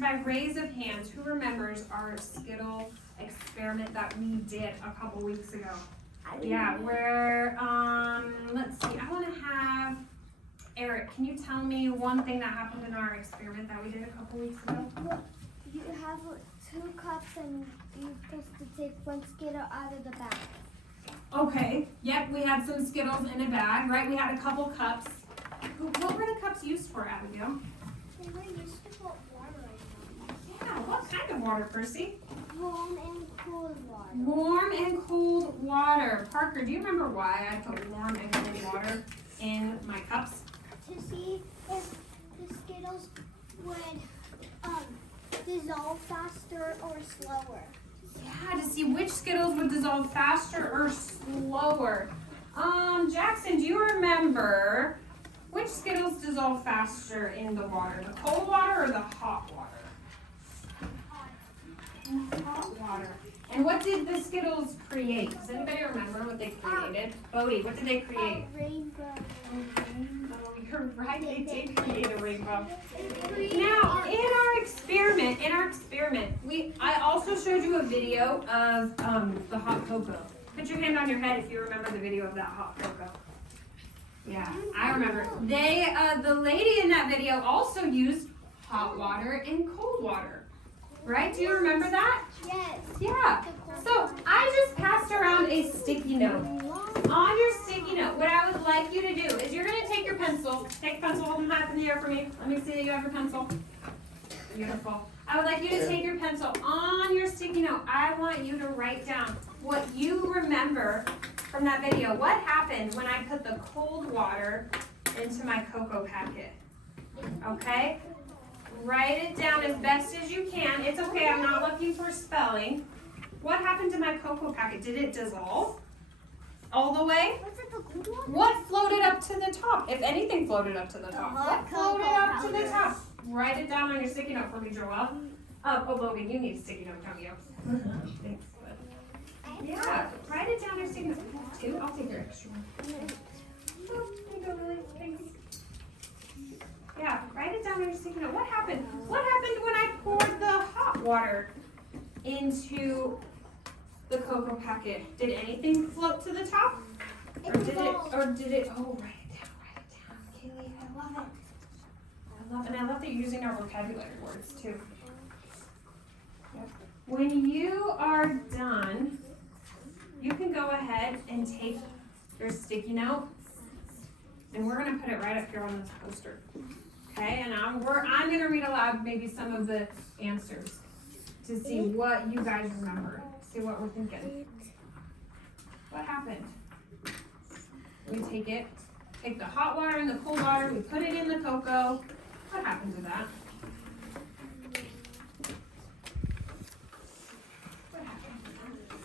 by raise of hands, who remembers our Skittle experiment that we did a couple weeks ago? Yeah, where, let's see, I want to have Eric, can you tell me one thing that happened in our experiment that we did a couple weeks ago? Well, you have 2 cups and you're supposed to take 1 Skittle out of the bag. Okay, yep, we had some Skittles in a bag, right? We had a couple cups. What were the cups used for, Abigail? They were used to put water in. Yeah, what kind of water, Percy? Warm and cold water. Warm and cold water. Parker, do you remember why I put warm and cold water in my cups? To see if the Skittles would dissolve faster or slower. Yeah, to see which Skittles would dissolve faster or slower. Jackson, do you remember which Skittles dissolve faster in the water? The cold water or the hot water? Hot water. And what did the Skittles create? Does anybody remember what they created? Bodie, what did they create? A rainbow. Oh, you're right, they did create a rainbow. Now, in our experiment, I also showed you a video of the hot cocoa. Put your hand on your head if you remember the video of that hot cocoa. Yeah, I remember. The lady in that video also used hot water and cold water. Right? Do you remember that? Yes. Yeah. So I just passed around a sticky note. On your sticky note, what I would like you to do is you're going to take your pencil. Take a pencil, hold them high up in the air for me. Let me see that you have your pencil. Beautiful. I would like you to take your pencil. On your sticky note, I want you to write down what you remember from that video. What happened when I put the cold water into my cocoa packet? Okay? Write it down as best as you can. It's okay, I'm not looking for spelling. What happened to my cocoa packet? Did it dissolve all the way? What's it, the cold water? What floated up to the top? If anything floated up to the top. What floated up to the top? Write it down on your sticky note for me, Joelle. Oh, Logan, you need a sticky note, don't you? Thanks. Yeah, write it down on your sticky note. 2? I'll take your extra one. Oh, there you go, Lily. Thanks. Yeah, write it down on your sticky note. What happened? What happened when I poured the hot water into the cocoa packet? Did anything float to the top? Or did it, oh, write it down, Kaylee, I love it. And I love that you're using our vocabulary words too. Yep. When you are done, you can go ahead and take your sticky note, and we're gonna put it right up here on this poster. Okay, and I'm gonna read aloud maybe some of the answers to see what you guys remember. See what we're thinking. What happened? We take the hot water and the cold water, we put it in the cocoa. What happened to that? What happened to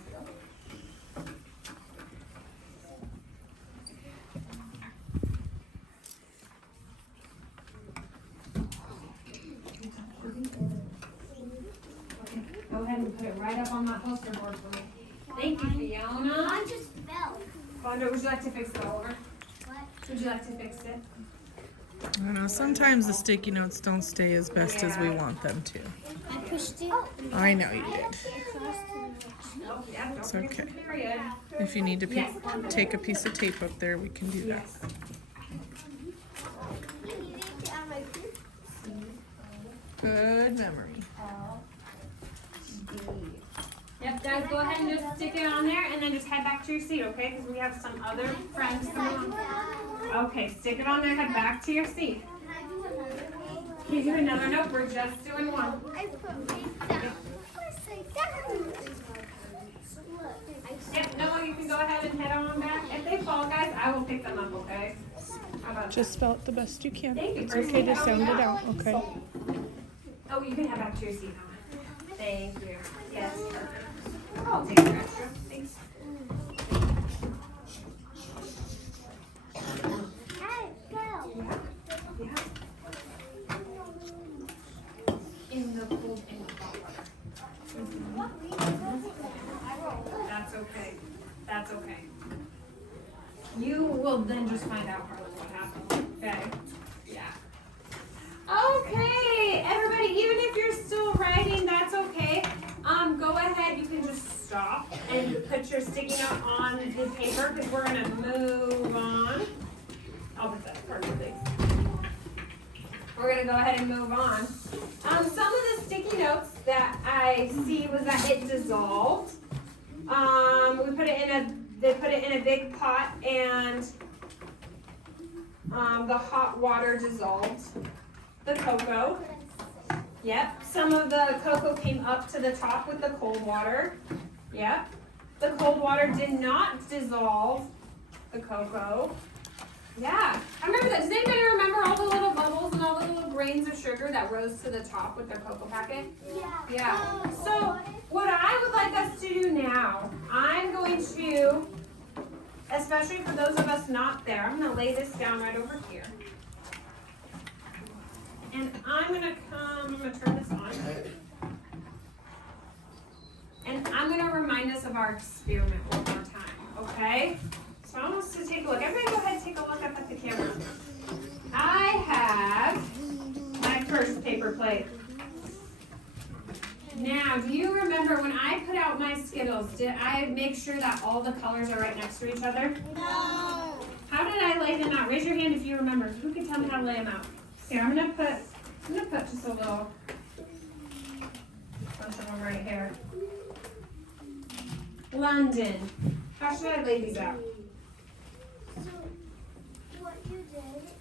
that? Okay, go ahead and put it right up on that poster board for me. Thank you, Fiona. I just fell. Fonda, would you like to fix it over? What? Would you like to fix it? I don't know, sometimes the sticky notes don't stay as best as we want them to. I pushed it. I know you did. Oh, yeah, don't It's forget okay. the period. If you need to take a piece of tape up there, we can do that. Yes. Good memory. Yep, guys, go ahead and just stick it on there and then just head back to your seat, okay? Because we have some other friends coming on. Okay, stick it on there, head back to your seat. Can you do another note? We're just doing one. Yep, no, you can go ahead and head on back. If they fall, guys, I will pick them up, okay? How about Just spell it the best you can. Thank you, It's Percy. okay to sound it out, okay? Oh, you can head back to your seat now. Thank you. Yes, perfect. I'll take your extra. Thanks. Hey, go. Yeah. In the cold and the hot water. That's okay. That's okay. You will then just find out probably what happened. Okay? Yeah. Okay, everybody, even if you're still sticky note on the paper because we're gonna move on. I'll put that perfectly. We're gonna go ahead and move on. Some of the sticky notes that I see was that it dissolved. They put it in a big pot and the hot water dissolved the cocoa. Yep. Some of the cocoa came up to the top with the cold water. Yep. The cold water did not dissolve the cocoa. Yeah. I remember that. Does anybody remember all the little bubbles and all the little grains of sugar that rose to the top with their cocoa packet? Yeah. So what I would like us to do now, I'm going to, especially for those of us not there, I'm going to lay this down right over here. And I'm going to turn this on. And I'm going to remind us of our experiment one more time, okay? So I want us to take a look. Everybody go ahead and take a look up at the camera. I have my first paper plate. Now, do you remember when I put out my Skittles, did I make sure that all the colors are right next to each other? No. How did I lay them out? Raise your hand if you remember. Who can tell me how to lay them out? Here, I'm gonna put just a little bunch of them right here. London. How should I lay these out? So what you did is,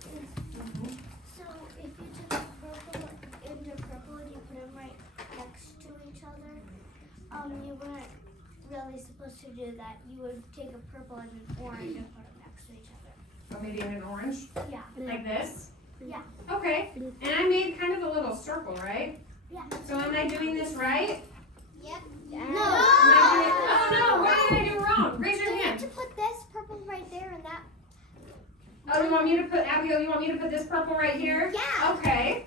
so if you took purple and you put them right next to each other, you weren't really supposed to do that. You would take a purple and an orange and put them next to each other. Oh, maybe in an orange? Yeah. Like this? Yeah. Okay. And I made kind of a little circle, right? Yeah. So am I doing this right? Yep. Am I doing it? Oh no, what did I do wrong? Raise your You have hand. to put this purple right there and that. Oh, you want me to put, Abigail, you want me to put this purple right here? Yeah. Okay.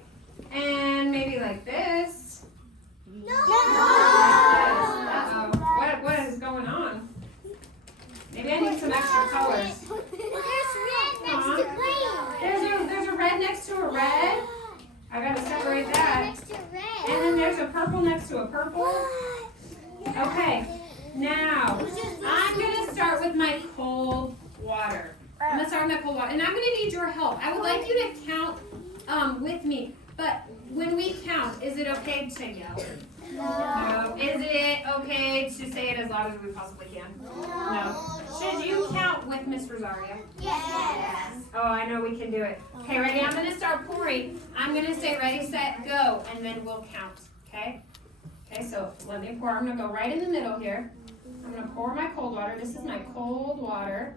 And maybe like this. No. Uh-oh. What is going on? Maybe I need some extra colors. There's red next to green. There's a red next to a red. I gotta separate that. Next to red. And then there's a purple next to a purple. Okay. Now, I'm gonna start with my cold water. I'm gonna start with my cold water. And I'm gonna need your help. I would like you to count with me. But when we count, is it okay to yell? No. Is it okay to say it as loud as we possibly can? No. Should you count with Miss Rosaria? Yes. Oh, I know we can do it. Okay, ready? I'm going to start pouring. I'm going to say ready, set, go, and then we'll count, okay? Okay, so let me pour. I'm going to go right in the middle here. I'm going to pour my cold water. This is my cold water.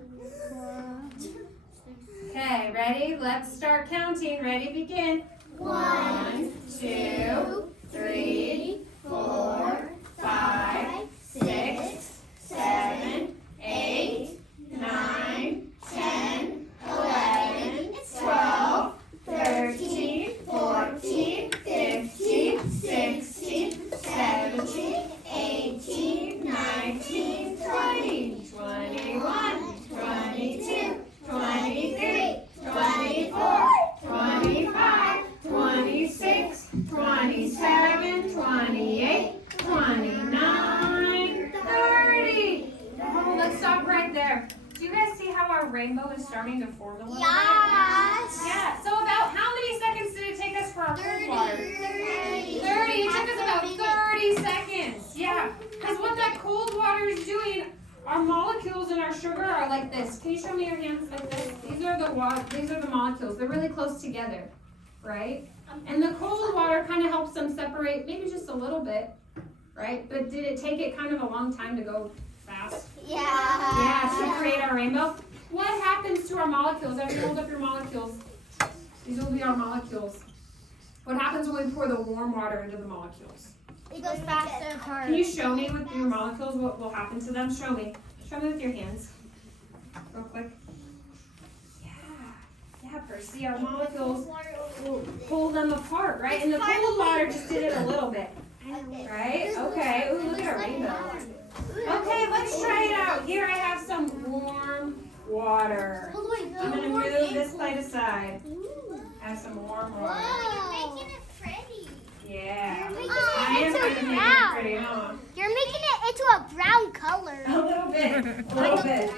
Okay, ready? Let's start counting. Ready, begin. 1, 2, 3, 4, 5, 6, 7, 8, 9, 10, 11, 12, 13, 14, 15, 16, 17, 18, 19, 20, 21, 22, 23, 24, 25, 26, 27, 28, 29, 30. Oh, let's stop right there. Do you guys see how our rainbow is starting to form a little bit? Yes. Yeah, so about how many seconds did it take us for our cold water? 30. It took us about 30 seconds. Yeah, because what that cold water is doing, our molecules in our sugar are like this. Can you show me your hands like this? These are the molecules. They're really close together, right? And the cold water kind of helps them separate, maybe just a little bit, right? But did it take it kind of a long time to go fast? Yeah, to create our rainbow. What happens to our molecules? As you hold up your molecules, these will be our molecules. What happens when we pour the warm water into the molecules? It goes faster. Can you show me with your molecules what will happen to them? Show me. Show me with your hands. Real quick. Yeah, Percy, our molecules will pull them apart, right? And the cold water just did it a little bit, right? Okay, ooh, look at our rainbow. Okay, let's try it out. Here I have some warm water. I'm going to move this plate aside. I have some warm water. You're making it pretty. Yeah. You're making I am it going to into make it brown. pretty, huh? You're making it into a brown color. A little bit. A little bit.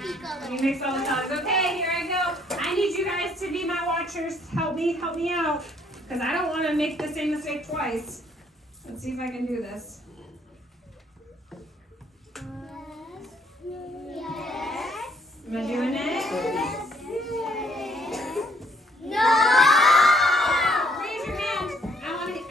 You mix all the colors. Okay, here I go. I need you guys to be my watchers. Help me out. Because I don't want to make the same mistake twice. Let's see if I can do this. Yes. Am I doing it? No! Raise your hand. I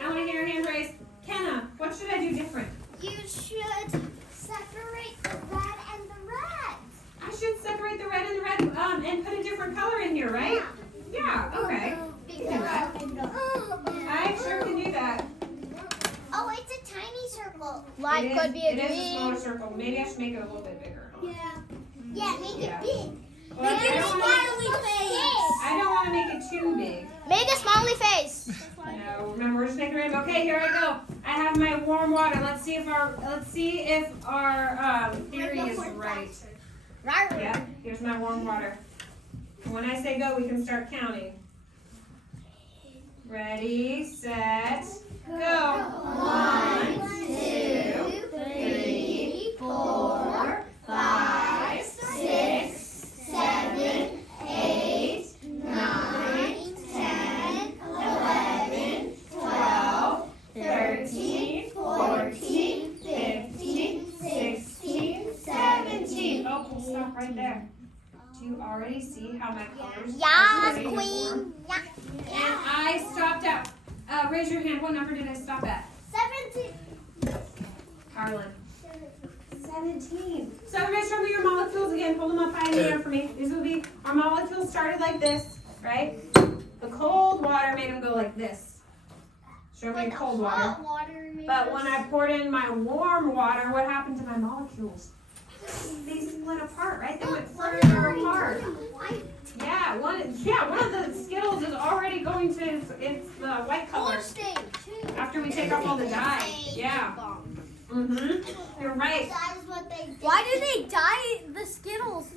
want to hear your hand raised. Kenna, what should I do different? You should separate the red and the red. I should separate the red and the red and put a different color in here, right? Yeah, okay. You can do that. I sure can do that. Oh, it's a tiny circle. It is a smaller circle. Maybe I should make it a little bit bigger. Yeah, make Yeah. it big. Well, Make it a smiley face. I don't want to make it too big. Make a smiley face. No, remember we're just making a rainbow. Okay, here I go. I have my warm water. Let's see if our theory is right. Yeah, here's my warm water. When I say go, we can start counting. Ready, set, go. 1, 2, 3, 4, 5, 6, 7, 8, 9, 10, 11, 12, 13, 14, 15, 16, 17. Oh, we'll stop right there. Do you already see how my colors are ready to form? Yeah. And I stopped at, raise your hand, what number did I stop at? 17. Harlan. 17. So everybody show me your molecules again. Hold them up high in the air for me. These will be, our molecules started like this, right? The cold water made them go like this. Show me cold water. But when I poured in my warm water, what happened to my molecules? They split apart, right? They went further apart. Yeah, one of the Skittles is already going to it's the white color after we take off all the dye. Yeah. You're right. Why did they dye the Skittles?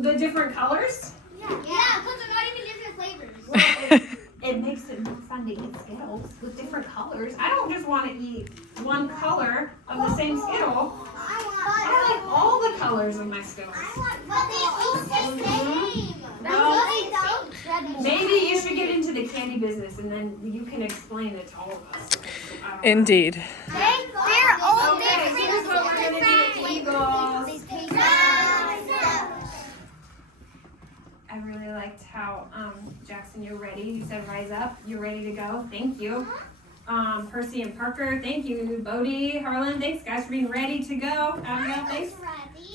The different colors? Yeah, because they're not even different flavors. It makes it more fun to eat Skittles with different colors. I don't just want to eat one color of the same Skittle. I like all the colors of my Skittles. But they all the same. Well, maybe you should get into the candy business and then you can explain it to all of us. Indeed. They're all Okay, here's what we're gonna do, Eagles. I really liked how Jackson, you're ready. You said rise up. You're ready to go. Thank you. Percy and Parker, thank you. Bodie, Harlan, thanks guys for being ready to go. Abigail, thanks.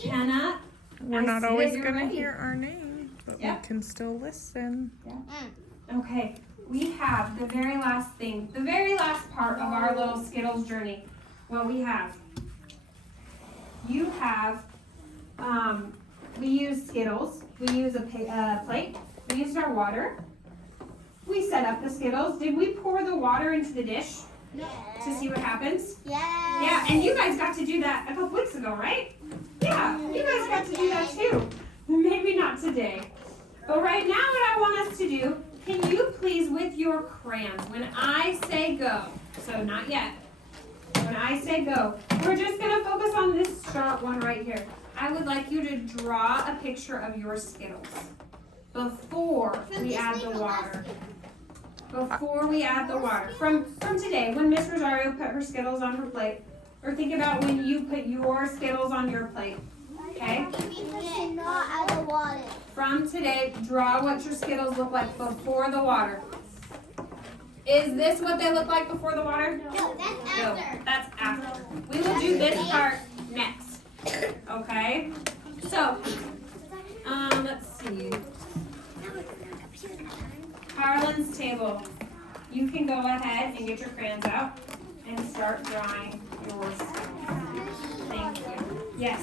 Kenna. We're I not see always that you're going to ready. hear our name, but Yep. we can still listen. Okay, we have the very last thing, the very last part of our little Skittles journey. What we have. You have, we use Skittles. We use a plate. We used our water. We set up the Skittles. Did we pour the water into the dish to see what happens? Yeah, and you guys got to do that a couple weeks ago, right? Yeah, you guys got to do that too. Maybe not today. But right now what I want us to do, can you please with your crayons, when I say go, so not yet, when I say go, we're just going to focus on this sharp one right here. I would like you to draw a picture of your Skittles before we add the water. Before we add the water. From today, when Miss Rosario put her Skittles on her plate, or think about when you put your Skittles on your plate. Okay? Not add the water. From today, draw what your Skittles look like before the water. Is this what they look like before the water? No, that's No, after. that's after. We will do this part next. Okay? So, let's see. Harlan's table. You can go ahead and get your crayons out and start drawing your Skittles. Thank you. Yes.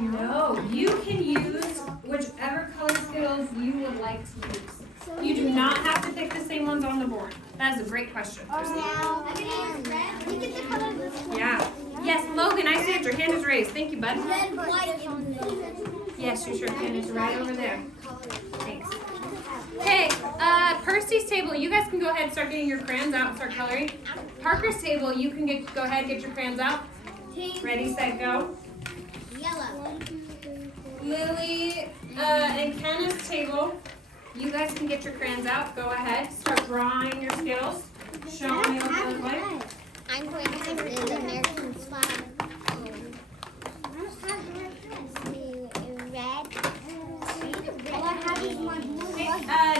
No, you can use whichever color Skittles you would like to use. You do not have to pick the same ones on the board. That is a great question. Yeah. Yes, Logan, I see it. Your hand is raised. Thank you, bud. Yes, your hand is right over there. Thanks. Okay, Percy's table, you guys can go ahead and start getting your crayons out and start coloring. Parker's table, you can go ahead and get your crayons out. Ready, set, go. Yellow. Lily and Kenneth's table. You guys can get your crayons out. Go ahead. Start drawing your Skittles. Show me what they look like. I'm going to do the American flag. Red. All I have is my blue. Hey,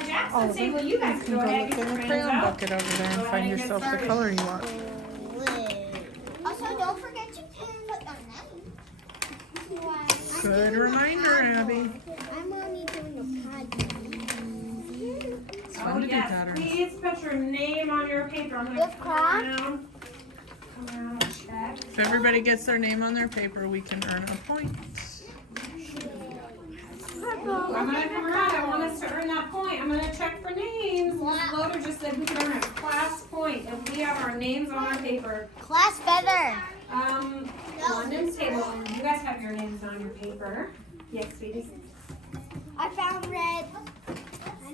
Jackson's table. You guys You go can go ahead. look Get in your the crayons crayon out. bucket over there and Go ahead find and get yourself the started. color you want. Also, don't forget you can put your name. Good reminder, Abby. I'm only doing a pie. It's Oh fun to do yes, patterns. please put your name on your paper. I'm gonna With come around. Come around and check. If everybody gets their name on their paper, we can earn a point. I'm gonna come around. I want us to earn that point. I'm gonna check for names. Miss Loader just said we can earn a class point if we have our names on our paper. Class feather. London's table. You guys have your names on your paper. Yes, sweetie. I found red.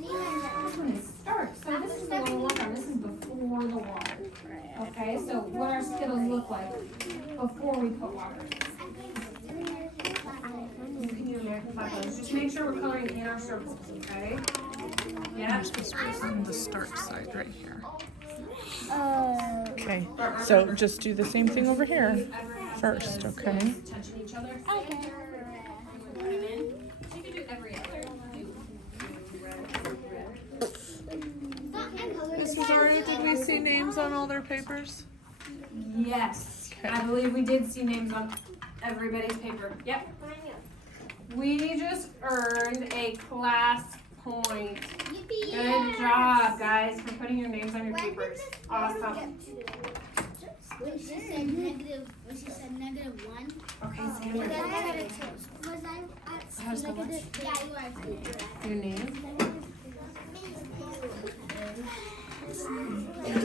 This one is stark. So this is the little one. This is before the water. Okay, so what our Skittles look like before we put water. You can do American flag colors. Just make sure we're coloring in our circles, okay? Yeah. You're supposed to be on the start side right here. Oh. Okay, so just do the same thing over here first, okay? Touching each other. Okay. Put them in. So you can do every other. Mrs. Aria, did we see names on all their papers? Yes. Okay. I believe we did see names on everybody's paper. Yep. We just earned a class point. Good job, guys, for putting your names on your papers. Awesome. When she said -1. Okay, Was Sandra. I How's the lunch? Yeah, you are. Your name?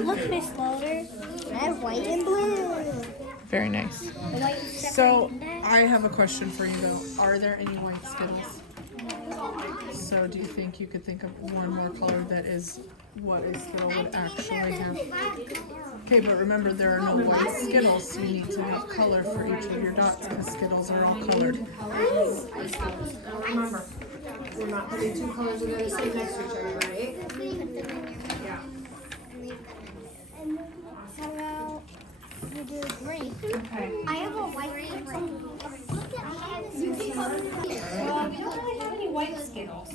Look, Miss Loader. I have white and blue. Very nice. So, I have a question for you though. Are there any white Skittles? So, do you think you could think of one more color that is what a Skittle would actually have? Okay, but remember there are no white Skittles, so you need to have color for each of your dots because Skittles are all colored. Remember, we're not putting two colors that are the same next to each other, right? Yeah. So we do green. Okay. I have a white green. We don't really have any white Skittles.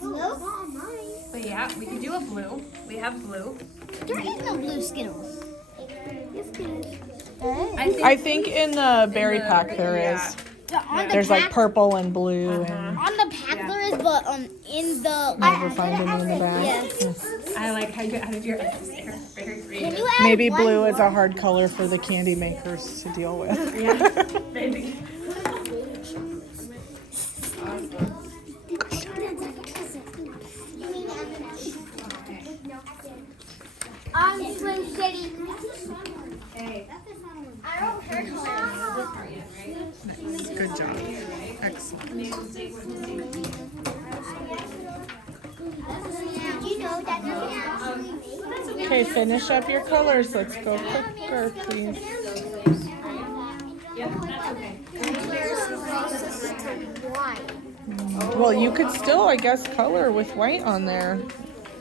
But yeah, we could do a blue. We have blue. There is no blue Skittles. I think in the berry pack there is. There's like purple and blue and On the pack there is, but in the never find any in the bag. Yes. I like how you added your F's there. Very creative. Maybe blue is a hard color for the candy makers to deal with. Yeah, maybe. Swing City. Hey. I wrote her color. Nice. Good job. Excellent. Did you know that doesn't actually Okay, finish up your colors. Let's go quicker, please. Yep, that's okay. Well, you could still, I guess, color with white on there.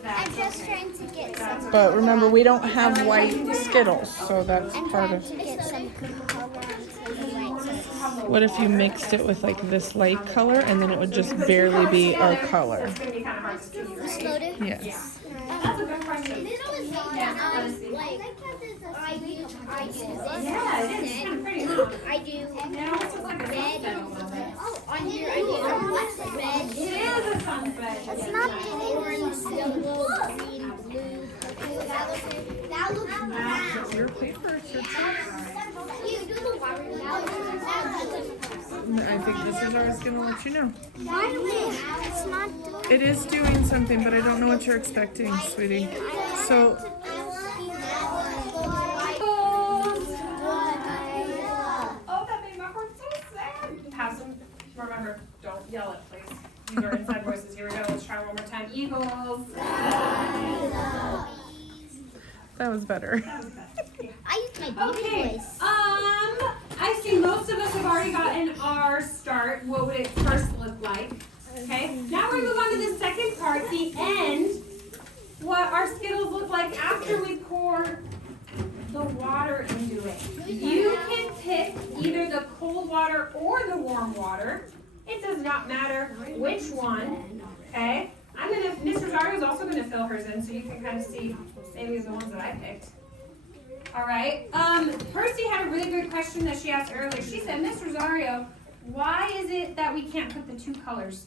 I'm just trying to get some. But remember, we don't have white Skittles, so that's I'm part trying of. to get some color onto the white. What if you mixed it with like this light color, and then it would just barely be our color? It's gonna be kind of hard to see. Exploded? Yes. That's a good question. Yeah, it is kind of pretty. I do. It almost looks like a sunset a little bit. On here I do red. It is a sunset. It's not orange, yellow, green, blue. That looks brown. Your paper, it's your You do the water. I think this is always gonna let you know. By the way, it's not doing. It is doing something, but I don't know what you're expecting, sweetie. So, Oh, that made my heart so sad. Have some. Remember, don't yell it, please. These are inside voices. Here we go. Let's try one more time. Eagles. that was better. I used my baby Okay. voice. I I see most of us have already gotten our start. What would it first look like? Okay, now we're gonna move on to the second part, the end. What our Skittles look like after we pour the water into it. You can pick either the cold water or the warm water. It does not matter which one, okay? Miss Rosario's also gonna fill hers in so you can kind of see maybe the ones that I picked. All right, Percy had a really good question that she asked earlier. She said, Miss Rosario, why is it that we can't put the two colors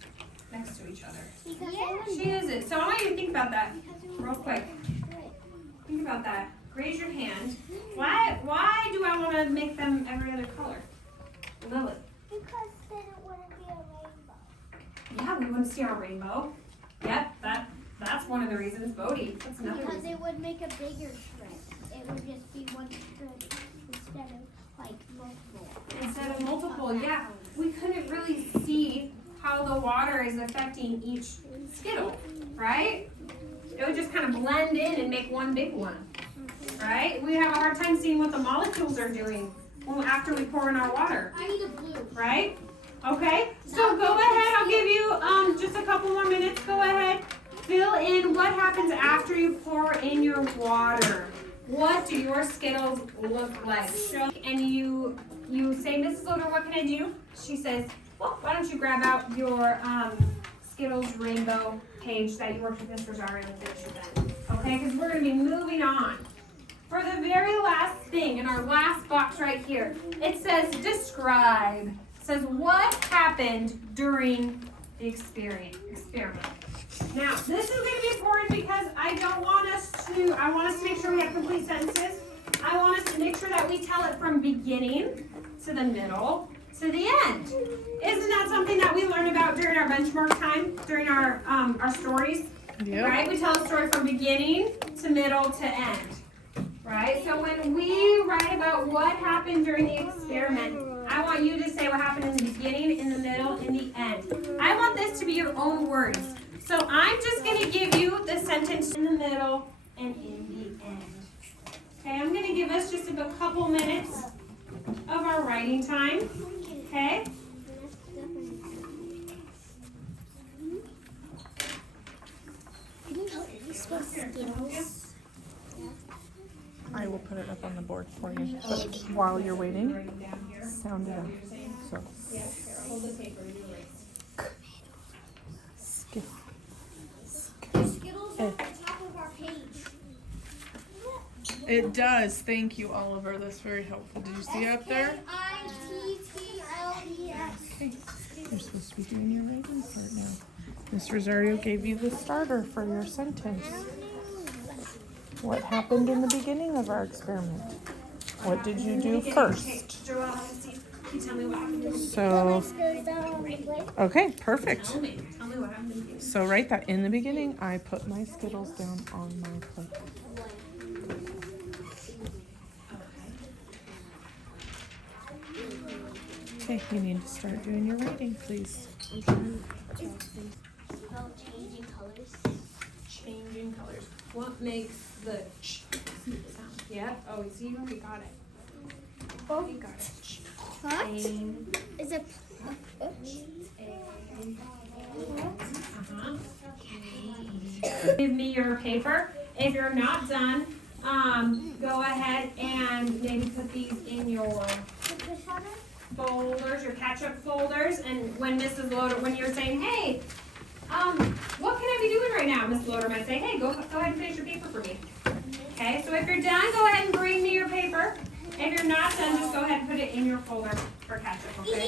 next to each other? She is it. So I want you to think about that real quick. Think about that. Raise your hand. Why do I want to make them every other color? Lily. Because then it wouldn't be a rainbow. Yeah, we wouldn't see our rainbow. Yep, that's one of the reasons. Bodhi, that's another Because reason. it would make a bigger strip. It would just be one strip instead of like multiple. Instead of multiple, yeah. We couldn't really see how the water is affecting each Skittle, right? It would just kind of blend in and make one big one, right? We have a hard time seeing what the molecules are doing after we pour in our water, I need a blue. right? Okay, so go ahead, I'll give you just a couple more minutes. Go ahead, fill in what happens after you pour in your water. What do your Skittles look like? And you say, Mrs. Loder, what can I do? She says, well, why don't you grab out your Skittles rainbow page that you worked with Miss Rosario and finish it then. Okay, because we're going to be moving on. For the very last thing in our last box right here, it says describe. It says what happened during the experiment. Now, this is going to be important because I want us to make sure we have complete sentences. I want us to make sure that we tell it from beginning to the middle to the end. Isn't that something that we learn about during our benchmark time, during our stories? Yep. Right? We tell a story from beginning to middle to end. Right? So when we write about what happened during the experiment, I want you to say what happened in the beginning, in the middle, in the end. I want this to be your own words. So I'm just going to give you the sentence in the middle and in the end. Okay, I'm going to give us just a couple minutes of our writing time. Okay? I will put it up on the board for you. But while you're waiting, sound it out. So, Yeah, here, hold the paper. Skittle. Skittles are at the top of our page. It does. Thank you, Oliver. That's very helpful. Did you see it up there? Skittles. Okay. You're supposed to be doing your writing part now. Miss Rosario gave you the starter for your sentence. What happened in the beginning of our experiment? What did you do first? Joelle, can you tell me what happened? So, okay, perfect. Tell me what happened. So write that in the beginning. I put my Skittles down on my plate. Okay, you need to start doing your writing, please. Changing colors. Changing colors. What makes the ch sound? Yeah? Oh, see, you already got it. Oh, you got it. What? Chain. Is it? Give me your paper. If you're not done, go ahead and maybe put these in your folders, your catch-up folders. And when Mrs. Loder, when you're saying, hey, what can I be doing right now? Miss Loder might say, hey, go ahead and finish your paper for me. Okay, so if you're done, go ahead and bring me your paper. If you're not done, just go ahead and put it in your folder for catch-up, okay?